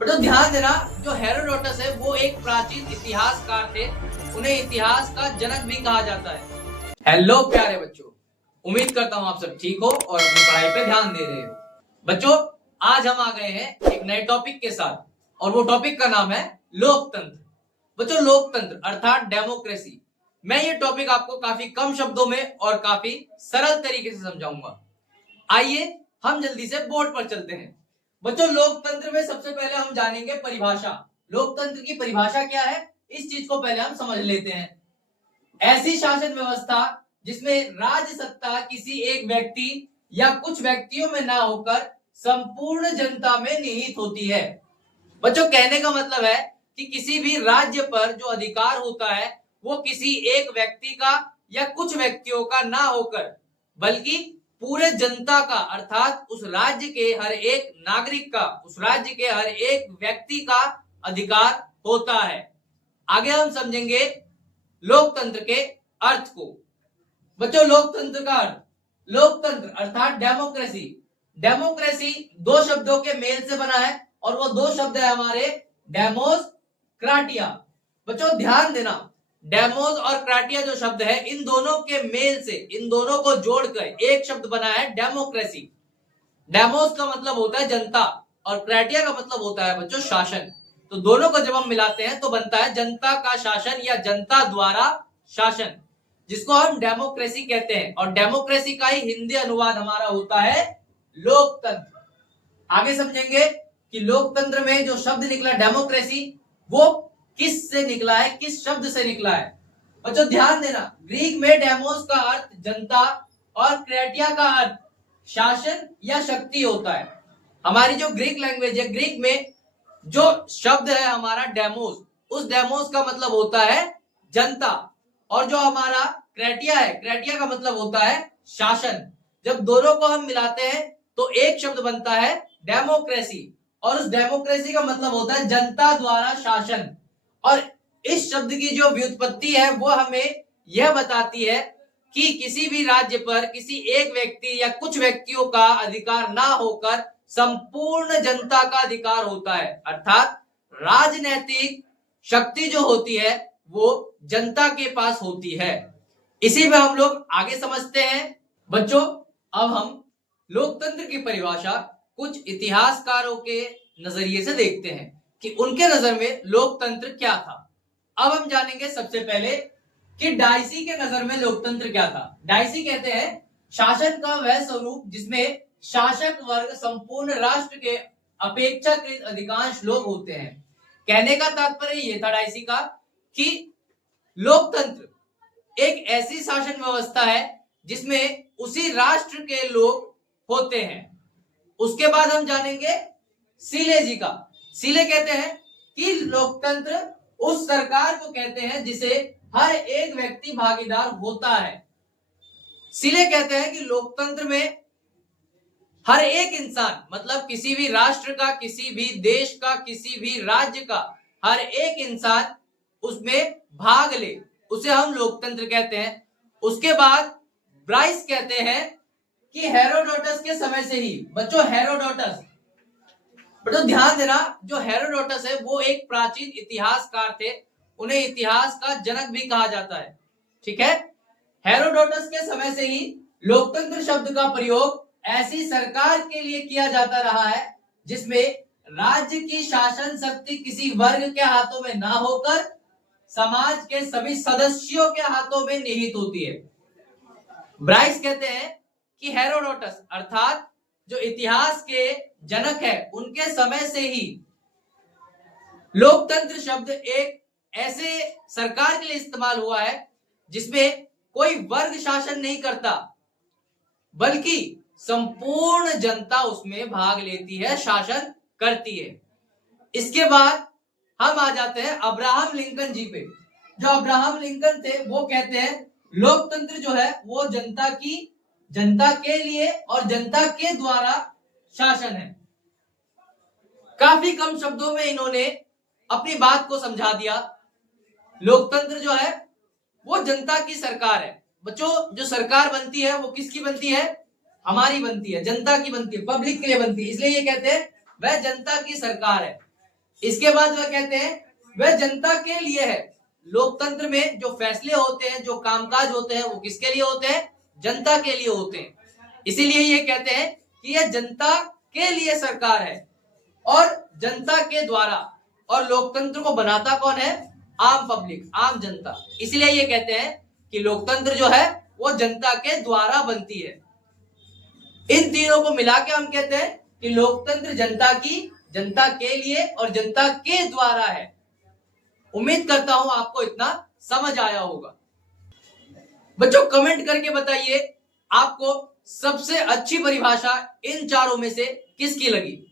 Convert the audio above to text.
But तो ध्यान देना, जो हेरोडोटस है वो एक प्राचीन इतिहासकार थे। उन्हें इतिहास का जनक भी कहा जाता है। हेलो प्यारे बच्चों, उम्मीद करता हूँ आप सब ठीक हो और अपनी पढ़ाई पे ध्यान दे रहे हो। बच्चों, आज हम आ गए हैं एक नए टॉपिक के साथ और वो टॉपिक का नाम है लोकतंत्र। बच्चों, लोकतंत्र अर्थात डेमोक्रेसी। मैं ये टॉपिक आपको काफी कम शब्दों में और काफी सरल तरीके से समझाऊंगा। आइए हम जल्दी से बोर्ड पर चलते हैं। बच्चों, लोकतंत्र में सबसे पहले हम जानेंगे परिभाषा। लोकतंत्र की परिभाषा क्या है, इस चीज को पहले हम समझ लेते हैं। ऐसी शासन व्यवस्था जिसमें राज्य सत्ता किसी एक व्यक्ति या कुछ व्यक्तियों में ना होकर संपूर्ण जनता में निहित होती है। बच्चों, कहने का मतलब है कि किसी भी राज्य पर जो अधिकार होता है वो किसी एक व्यक्ति का या कुछ व्यक्तियों का ना होकर बल्कि पूरे जनता का अर्थात उस राज्य के हर एक नागरिक का, उस राज्य के हर एक व्यक्ति का अधिकार होता है। आगे हम समझेंगे लोकतंत्र के अर्थ को। बच्चों, लोकतंत्र का अर्थ, लोकतंत्र अर्थात डेमोक्रेसी। डेमोक्रेसी दो शब्दों के मेल से बना है और वो दो शब्द है हमारे डेमोस, क्राटिया। बच्चों ध्यान देना, डेमोस और क्राटिया जो शब्द है, इन दोनों के मेल से, इन दोनों को जोड़कर एक शब्द बना है डेमोक्रेसी। डेमोस का मतलब होता है जनता और क्राटिया का मतलब होता है बच्चों शासन। तो दोनों को जब हम मिलाते हैं तो बनता है जनता का शासन या जनता द्वारा शासन, जिसको हम डेमोक्रेसी कहते हैं। और डेमोक्रेसी का ही हिंदी अनुवाद हमारा होता है लोकतंत्र। आगे समझेंगे कि लोकतंत्र में जो शब्द निकला डेमोक्रेसी, वो किस से निकला है, किस शब्द से निकला है। बच्चों ध्यान देना, ग्रीक में डेमोस का अर्थ जनता और क्रेटिया का अर्थ शासन या शक्ति होता है। हमारी जो ग्रीक लैंग्वेज है, ग्रीक में जो शब्द है हमारा डेमोस, उस डेमोस का मतलब होता है जनता, और जो हमारा क्रेटिया है, क्रेटिया का मतलब होता है शासन। जब दोनों को हम मिलाते हैं तो एक शब्द बनता है डेमोक्रेसी, और उस डेमोक्रेसी का मतलब होता है जनता द्वारा शासन। और इस शब्द की जो व्युत्पत्ति है वो हमें यह बताती है कि किसी भी राज्य पर किसी एक व्यक्ति या कुछ व्यक्तियों का अधिकार ना होकर संपूर्ण जनता का अधिकार होता है। अर्थात राजनीतिक शक्ति जो होती है वो जनता के पास होती है। इसी में हम लोग आगे समझते हैं। बच्चों, अब हम लोकतंत्र की परिभाषा कुछ इतिहासकारों के नजरिए से देखते हैं कि उनके नजर में लोकतंत्र क्या था। अब हम जानेंगे सबसे पहले कि डायसी के नजर में लोकतंत्र क्या था। डायसी कहते हैं शासन का वह स्वरूप जिसमें शासक वर्ग संपूर्ण राष्ट्र के अपेक्षाकृत अधिकांश लोग होते हैं। कहने का तात्पर्य यह था डायसी का कि लोकतंत्र एक ऐसी शासन व्यवस्था है जिसमें उसी राष्ट्र के लोग होते हैं। उसके बाद हम जानेंगे सीले जी का। सीले कहते हैं कि लोकतंत्र उस सरकार को कहते हैं जिसे हर एक व्यक्ति भागीदार होता है। सीले कहते हैं कि लोकतंत्र में हर एक इंसान, मतलब किसी भी राष्ट्र का, किसी भी देश का, किसी भी राज्य का हर एक इंसान उसमें भाग ले, उसे हम लोकतंत्र कहते हैं। उसके बाद ब्राइस कहते हैं कि हेरोडोटस के समय से ही, बच्चों हेरोडोटस, बच्चों ध्यान देना, जो हेरोडोटस है वो एक प्राचीन इतिहासकार थे। उन्हें इतिहास का जनक भी कहा जाता है। ठीक है, हेरोडोटस के समय से ही लोकतंत्र शब्द का प्रयोग ऐसी सरकार के लिए किया जाता रहा है जिसमें राज्य की शासन शक्ति किसी वर्ग के हाथों में ना होकर समाज के सभी सदस्यों के हाथों में निहित होती है। ब्राइस कहते हैं कि हेरोडोटस अर्थात जो इतिहास के जनक है, उनके समय से ही लोकतंत्र शब्द एक ऐसे सरकार के लिए इस्तेमाल हुआ है जिसमें कोई वर्ग शासन नहीं करता बल्कि संपूर्ण जनता उसमें भाग लेती है, शासन करती है। इसके बाद हम आ जाते हैं अब्राहम लिंकन जी पे। जो अब्राहम लिंकन थे वो कहते हैं लोकतंत्र जो है वो जनता के लिए और जनता के द्वारा शासन है। काफी कम शब्दों में इन्होंने अपनी बात को समझा दिया। लोकतंत्र जो है वो जनता की सरकार है। बच्चों, जो सरकार बनती है वो किसकी बनती है? हमारी बनती है, जनता की बनती है, पब्लिक के लिए बनती है। इसलिए ये कहते हैं वह जनता की सरकार है। इसके बाद वह कहते हैं वह जनता के लिए है। लोकतंत्र में जो फैसले होते हैं, जो कामकाज होते हैं, वो किसके लिए होते हैं? जनता के लिए होते हैं। इसीलिए ये कहते हैं कि यह जनता के लिए सरकार है और जनता के द्वारा। और लोकतंत्र को बनाता कौन है? आम पब्लिक, आम जनता। इसलिए ये कहते हैं कि लोकतंत्र जो है वो जनता के द्वारा बनती है। इन तीनों को मिला के हम कहते हैं कि लोकतंत्र जनता की, जनता के लिए और जनता के द्वारा है। उम्मीद करता हूं आपको इतना समझ आया होगा। बच्चों कमेंट करके बताइए आपको सबसे अच्छी परिभाषा इन चारों में से किसकी लगी।